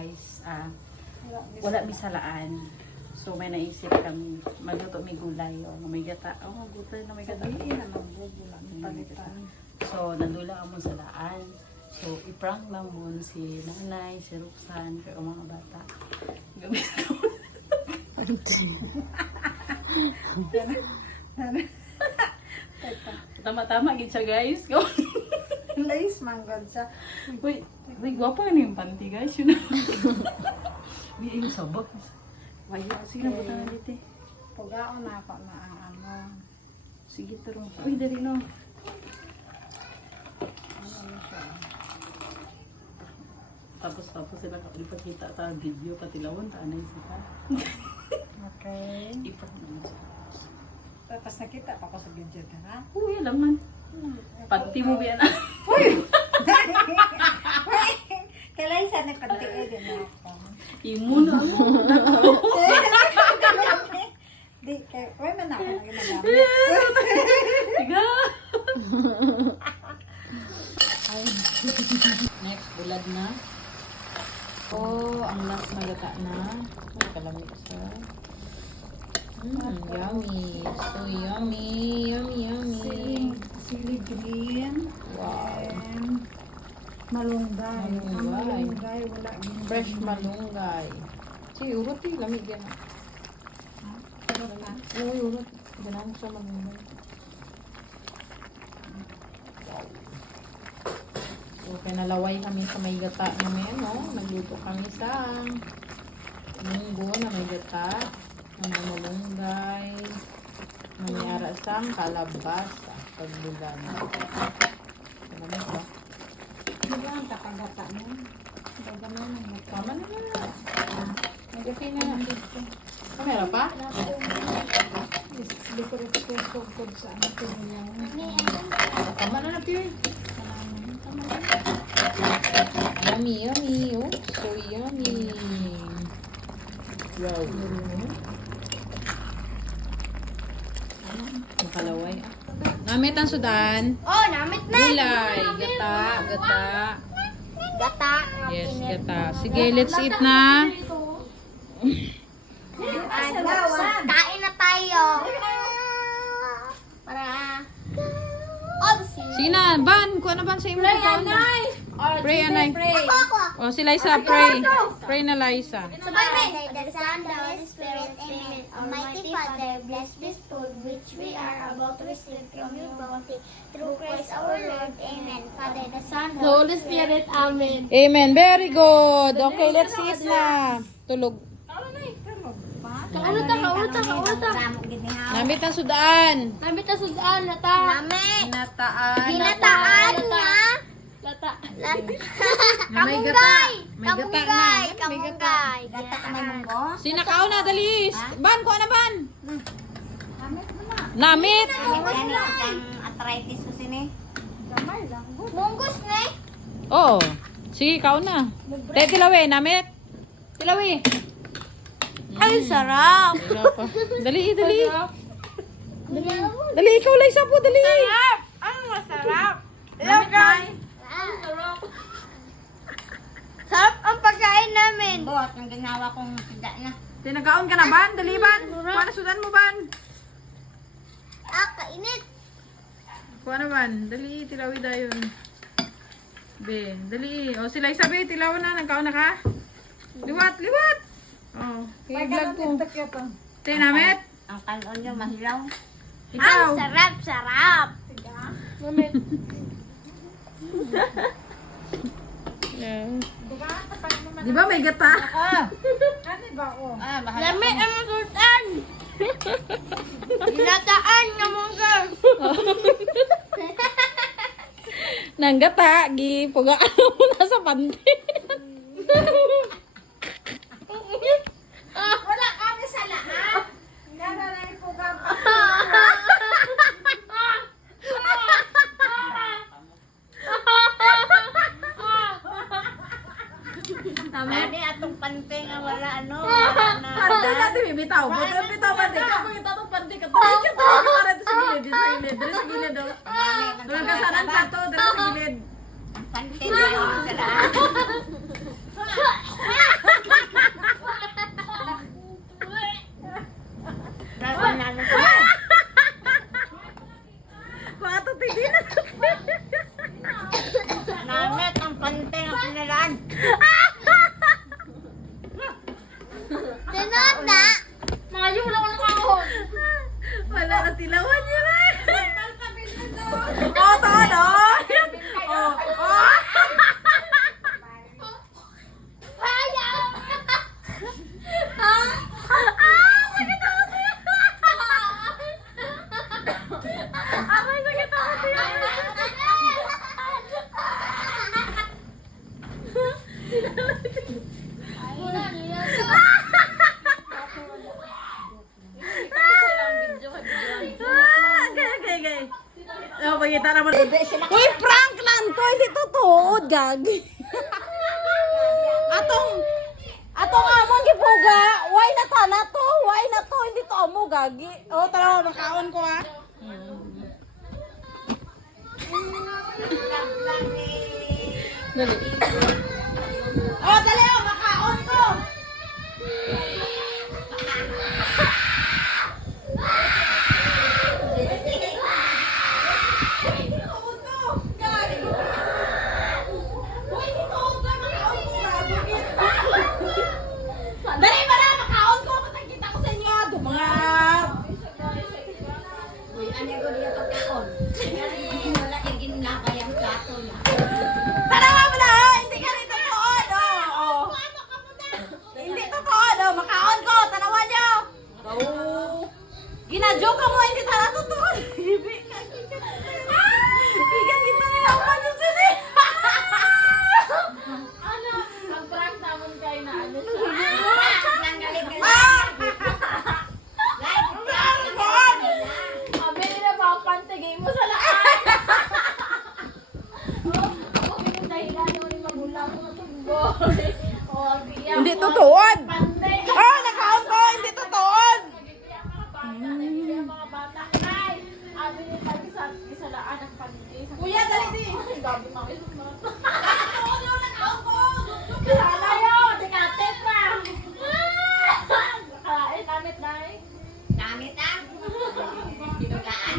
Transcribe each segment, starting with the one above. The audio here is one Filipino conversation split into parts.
guys, wala bisalaan. So may naisip kami magluto may gulay o may gata. Oh, gulay na may gata. So nandula ka mo sa daan. So i-prank lang mo si nanay, si Roxanne, kaya mga bata. Tama-tama gid siya guys. Lace manggod sa. Uy, gwapa na yung panty guys. Yun na. Hindi yung sabak. Why, sige na punta na dito. Pugaon na ako na ang ano. Sige, turong. Uy, dali no. Ano siya? Tapos sila ipakita ta video patilawon ta anay sila. Okay. Ipang naman siya. Tapos nakita pa ko sa video ka na. Uy, alam man. Panty mo biyan na. Kailan na pantiin din ako. Imo na. Di, kaya man ako naginagamit. Tiga. Next, bulad na. Oh, ang last na gata na. Ay, kalamit siya. Yummy. So yummy. Yummy. Sili green. Wow. And malunggay. Ang Malunggay. malunggay, wala ginagawa. Fresh malunggay. Si urot eh, lamig yan. Pero ka? Oo, urot. Ganang siya malunggay. Wow. So, pinalaway kami sa may gata namin, no? Nagluto kami sa munggo na may gata. Ang malunggay. Nangyara sang kalabasa. Pagbulan. Malamig ba? Di ba ang takagata mo? Gagana ng mata. Tama na na. Nagapi na. Kamera pa? Decorate ko sugod sa ano ko niya. Tama na na, Pure. Yummy. Oh, so yummy. Wow. Makalaway. Namit ang sudan. Oh, namit na. Gulay. Gata. Gata. Yes, gata. Sige, let's eat na. Kain na tayo. Para. Obsi. Sige na, ban. Kung ano ban sa imo kaon na. Pray, anay. Ako. O, si Liza, pray. Pray na, Liza. Sabay, the Son, the Holy Spirit. Amen. Almighty Father, bless this food which we are about to receive from your bounty. Through Christ our Lord. Amen. Father, the Son, the Holy Spirit. Amen. Amen. Very good. Okay, let's eat na. Tulog. Kauta. Namit ang sudan. Namit na sudaan, lata. Namit. Ginataan. Ginataan nga. Lata. May gata. May gata na. Kamunggay. Gata ka may munggo? Sinakaw na, dalis. Ban, kuha na ban. Namit mo na. Namit. Arthritis ko sini. Gamay lang. Munggos na eh. Oo. Sige, ikaw na. Tilawi, namit. Tilawi. Ay, sarap. Wala pa. Dali. Dali, ikaw Liza po, dali. Ang masarap. Namit na. Sarap ang pagkain namin. Buhat ang ginawa kong pida na. Tinagaon ka na, ban. Dali, ban. Kuha na sudan mo, ban. Kainit. Kuha na, ban. Dali, tilawi dayon. Be, dali. O, si Liza, be, tilawan na. Nagkaon na ka. Liwat. Oh, kaya vlog ko. Tinamit. Ang kanon niyo mahilaw. Ikaw. Ang sarap. Namit. Yeah. Di ba may gata? Ano ba o? Lamit ang sultan. Ginataan nga mongga. Nang gata, gipugaan mo na sa panty. Wala kami sa lahat. Gana na yung pugam. Ani atong pante nga wala ano. Panty natin bibitaw. Bitaw panty. Kapag ito itong panty ka. Tuloy ka para ito sa gilid. Dali sa gilid. Tuloy ka sa ranta to. Dali sa gilid. Pante na yung sarap. gagi. Atong amon gipuga. Why na ta na to? Why na to? Hindi to amo gagi. Oh, tara, makaon ko ah. Dali. Oh, dali oh, makaon ko. Dali ba na, makaon ko. Patagkita ko sa inyo. Mga... Tanawa mo na ha! Hindi ka rin totoo, no? Oh. Hindi totoo, no? Makaon ko! Tanawa niyo! Oh. Gina-joke ka mo, hindi tala totoo. Hibi ka. Igan kita nila ako niyo sila. Ano? Ang prank naman kayo na ano siya. Sabi nila papantigay mo sa laan. Ako pinundahilan naman yung magulang ko tumbo. Hindi totoo. Pantay. Oh, nakaon ko! Hindi totoo. Mga bata. Ay! Abi ni pag isa laan ang pantay. Kuya, dali di. Ay, gabi mga isang mga. Ano, nakaon ko! Kala yun! Tikatit pa! Kalain, damit na eh. Damit ang binugaan.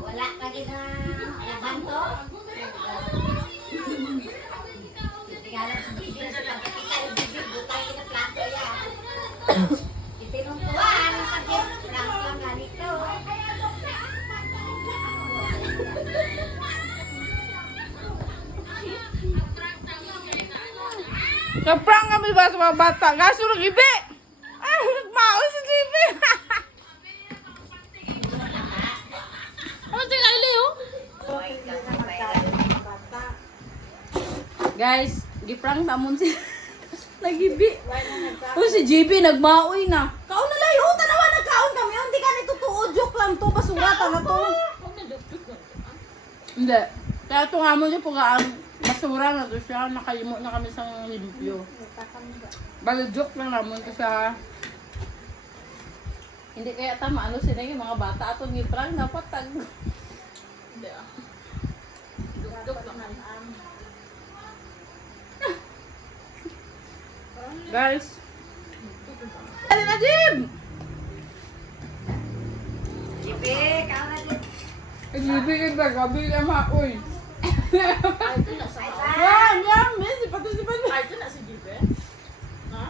Wala lagi na laban to. Tingala sa bibig sa pagkakita yung bibig butay na plato ya. Itinungtuan ang sakit lang ganito. Kaprank kami ba sa mga bata? Gaso ng ibi! Ay, nagmao sa GB! Ano tingnan nila yun? Guys, giprank namon si nagibi. Oh, si GB nagmaoy na. Kaon na layo, tanawa nagkaon kami. Hindi ka nito tuo, joke lang to, basura ta na to. Hindi. Kaya ito nga mo siya po ang basura na to siya. Nakayimo na kami sa limpyo. Bali joke lang namon kasi hindi kaya tama ano sila yung mga bata atong giprank dapat tag. Hindi ah. Joke lang. Guys. Dali na, Jim! Jibe, kao na din. Ibigay ba? Gabi na maoy. Ay, ito na sa Yan, yan, miss. Ipati si Banban. Ay, ito na si Jibe. Ha?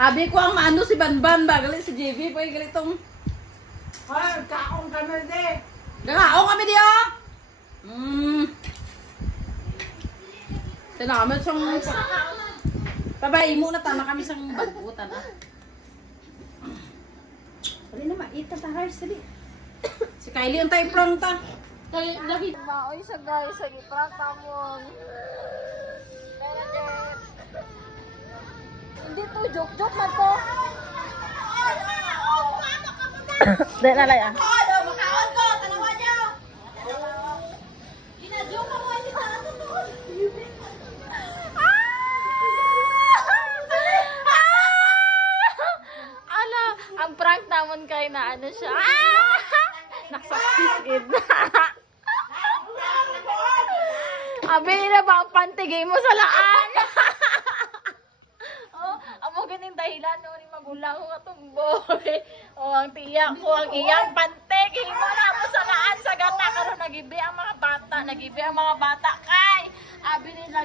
Abi ko ang maano si Banban ba? Galit si JV. Pwede galit tong... Ay, kaong kami din. Gangao kami diyo! Salamat siyang... Babay mo na tama kami sang bagutan ah. Dali na maita ta hars dali. Si Kylie ang tayo prank ta. Lagi maoy sa guys, sa giprank tamon. Hindi to joke man to. Dali na lay ah. Ano, makaon ko, tanawa niyo. Gina-joke ako, hindi ka natutuwa. Ala, ang prank naman kay na ano siya. Naksaksis it. Abi nila ba ang pantigay mo sa laan? Oh, amo ganing dahilan no ni magulang ko katumboy. Oh, ang tiyak ko ang iyang pantig himo na mo sa laan sa gata karon nagibi ang mga bata, nagibi ang mga bata kay abi nila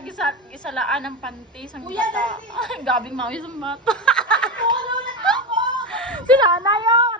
gisalaan ang panty sang gata. Ay, gabing mawis ang bata. Sila na yun!